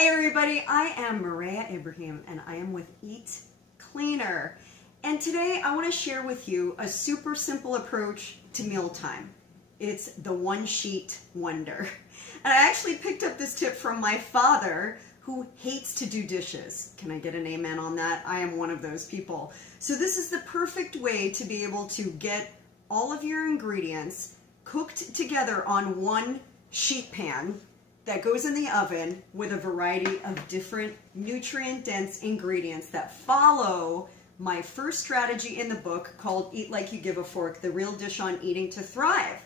Hey everybody, I am Maria Ibrahim and I am with Eat Cleaner. And today I want to share with you a super simple approach to mealtime. It's the one sheet wonder. And I actually picked up this tip from my father who hates to do dishes. Can I get an amen on that? I am one of those people. So this is the perfect way to be able to get all of your ingredients cooked together on one sheet pan that goes in the oven with a variety of different nutrient-dense ingredients that follow my first strategy in the book called Eat Like You Give a Fork, the real dish on eating to thrive.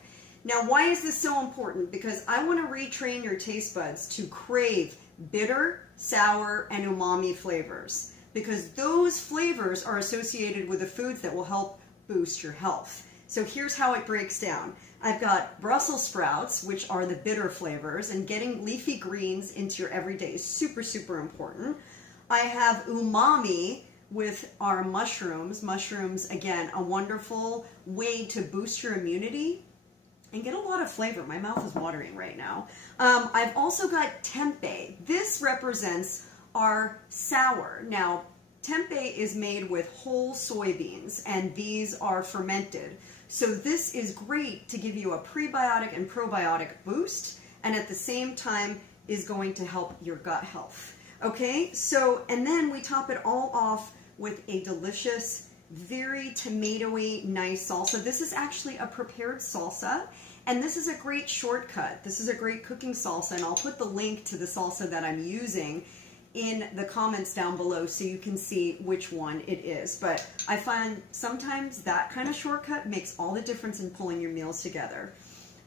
Now, why is this so important? Because I want to retrain your taste buds to crave bitter, sour, and umami flavors, because those flavors are associated with the foods that will help boost your health. So here's how it breaks down. I've got Brussels sprouts, which are the bitter flavors, and getting leafy greens into your everyday is super, super important. I have umami with our mushrooms. Mushrooms, again, a wonderful way to boost your immunity and get a lot of flavor. My mouth is watering right now. I've also got tempeh. This represents our sour. Now, tempeh is made with whole soybeans, and these are fermented. So this is great to give you a prebiotic and probiotic boost, and at the same time is going to help your gut health. Okay, so, and then we top it all off with a delicious, very tomatoey, nice salsa. This is actually a prepared salsa, and this is a great shortcut. This is a great cooking salsa, and I'll put the link to the salsa that I'm using in the comments down below so you can see which one it is. But I find sometimes that kind of shortcut makes all the difference in pulling your meals together.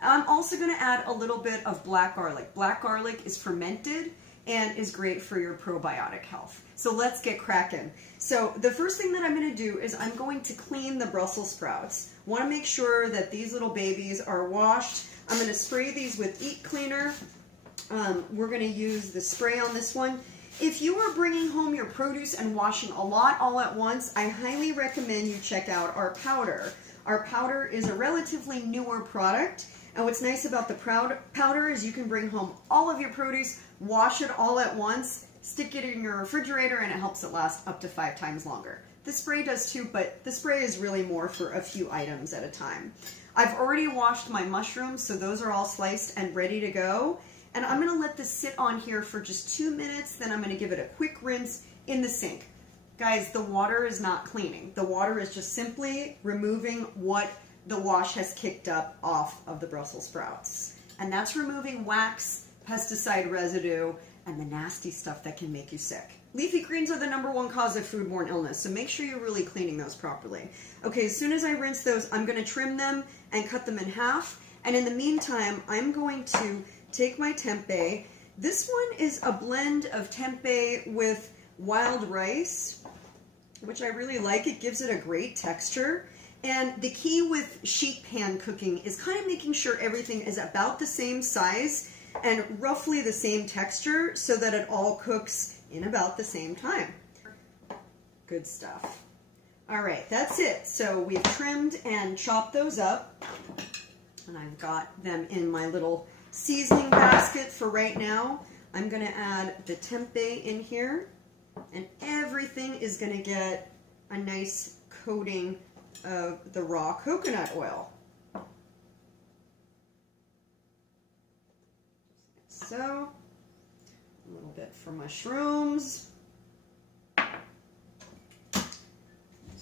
I'm also going to add a little bit of black garlic. Black garlic is fermented and is great for your probiotic health. So let's get cracking. So the first thing that I'm going to do is I'm going to clean the Brussels sprouts. Want to make sure that these little babies are washed. I'm going to spray these with Eat Cleaner. We're going to use the spray on this one. If you are bringing home your produce and washing a lot all at once, I highly recommend you check out our powder. Our powder is a relatively newer product, and what's nice about the powder is you can bring home all of your produce, wash it all at once, stick it in your refrigerator, and it helps it last up to 5 times longer. The spray does too, but the spray is really more for a few items at a time. I've already washed my mushrooms, so those are all sliced and ready to go. And I'm going to let this sit on here for just 2 minutes, then I'm going to give it a quick rinse in the sink. Guys, the water is not cleaning. The water is just simply removing what the wash has kicked up off of the Brussels sprouts. And that's removing wax, pesticide residue, and the nasty stuff that can make you sick. Leafy greens are the #1 cause of foodborne illness, so make sure you're really cleaning those properly. Okay, as soon as I rinse those, I'm going to trim them and cut them in half. And in the meantime, I'm going to take my tempeh. This one is a blend of tempeh with wild rice, which I really like. It gives it a great texture. And the key with sheet pan cooking is kind of making sure everything is about the same size and roughly the same texture so that it all cooks in about the same time. Good stuff. All right, that's it. So we've trimmed and chopped those up, and I've got them in my little seasoning basket for right now. I'm going to add the tempeh in here, and everything is going to get a nice coating of the raw coconut oil. So, a little bit for mushrooms. Let's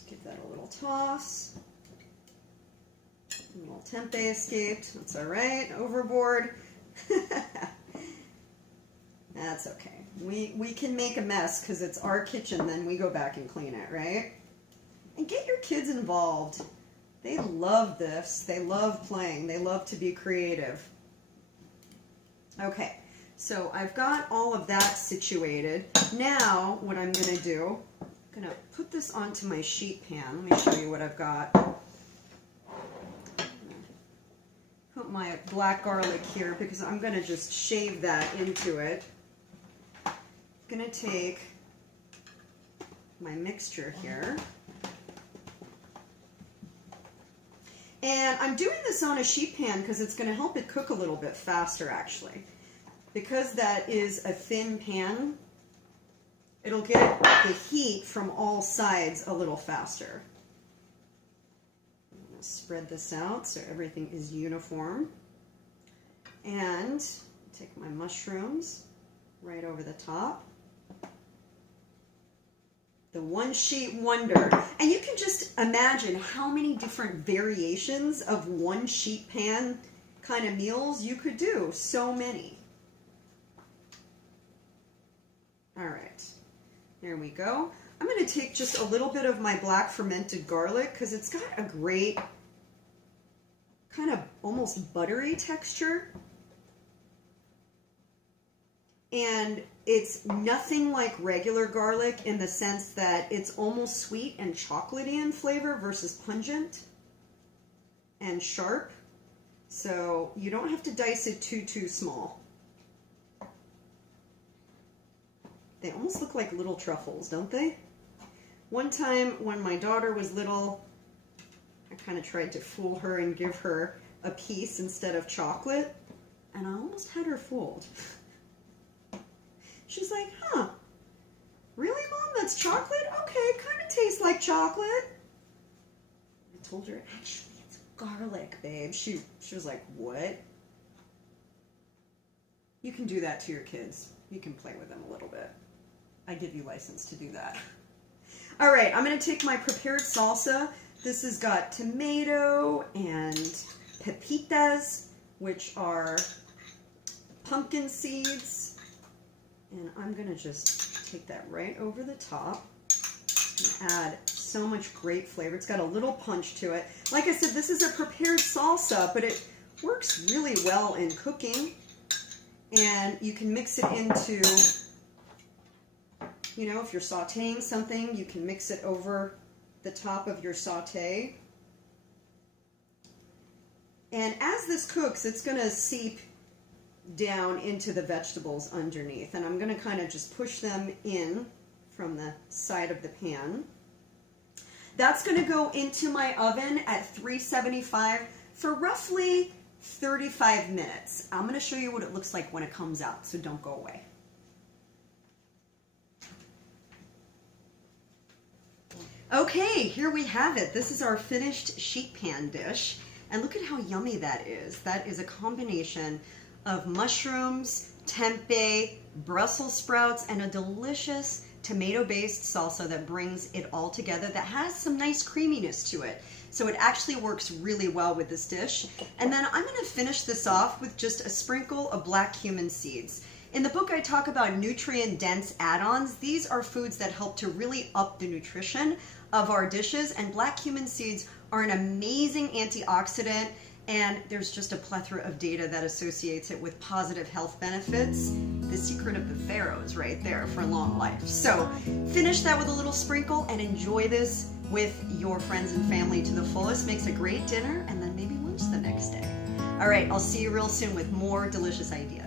give that a little toss. A little tempeh escaped. That's all right. Overboard. That's okay. We can make a mess because it's our kitchen, then we go back and clean it, right? And get your kids involved. They love this. They love playing. They love to be creative. Okay, so I've got all of that situated. Now, what I'm going to do, I'm going to put this onto my sheet pan. Let me show you what I've got. Put my black garlic here because I'm going to just shave that into it. I'm going to take my mixture here. And I'm doing this on a sheet pan because it's going to help it cook a little bit faster, actually. because that is a thin pan, it'll get the heat from all sides a little faster. I'm going to spread this out so everything is uniform. And take my mushrooms right over the top. The one sheet wonder. And you can just imagine how many different variations of one sheet pan kind of meals you could do. So many. All right, there we go. I'm going to take just a little bit of my black fermented garlic because it's got a great kind of almost buttery texture. And it's nothing like regular garlic in the sense that it's almost sweet and chocolatey in flavor versus pungent and sharp. So you don't have to dice it too small. They almost look like little truffles, don't they? One time when my daughter was little, I kind of tried to fool her and give her a piece instead of chocolate, and I almost had her fooled. She's like, huh, really, Mom? That's chocolate? Okay, kind of tastes like chocolate. I told her, actually, it's garlic, babe. She was like, what? You can do that to your kids. You can play with them a little bit. I give you license to do that. All right, I'm going to take my prepared salsa. This has got tomato and pepitas, which are pumpkin seeds. And I'm going to just take that right over the top and add so much great flavor. It's got a little punch to it. Like I said, this is a prepared salsa, but it works really well in cooking. And you can mix it into, you know, if you're sauteing something, you can mix it over the top of your saute. And as this cooks, it's going to seep down into the vegetables underneath, and I'm going to kind of just push them in from the side of the pan. That's going to go into my oven at 375 for roughly 35 minutes. I'm going to show you what it looks like when it comes out, so don't go away. Okay, here we have it. This is our finished sheet pan dish, and look at how yummy that is. That is a combination of mushrooms, tempeh, Brussels sprouts, and a delicious tomato-based salsa that brings it all together that has some nice creaminess to it. So it actually works really well with this dish. And then I'm going to finish this off with just a sprinkle of black cumin seeds. In the book, I talk about nutrient-dense add-ons. These are foods that help to really up the nutrition of our dishes, and black cumin seeds are an amazing antioxidant, and there's just a plethora of data that associates it with positive health benefits. The secret of the pharaohs right there for long life. So finish that with a little sprinkle and enjoy this with your friends and family to the fullest. Makes a great dinner, and then maybe lunch the next day. All right, I'll see you real soon with more delicious ideas.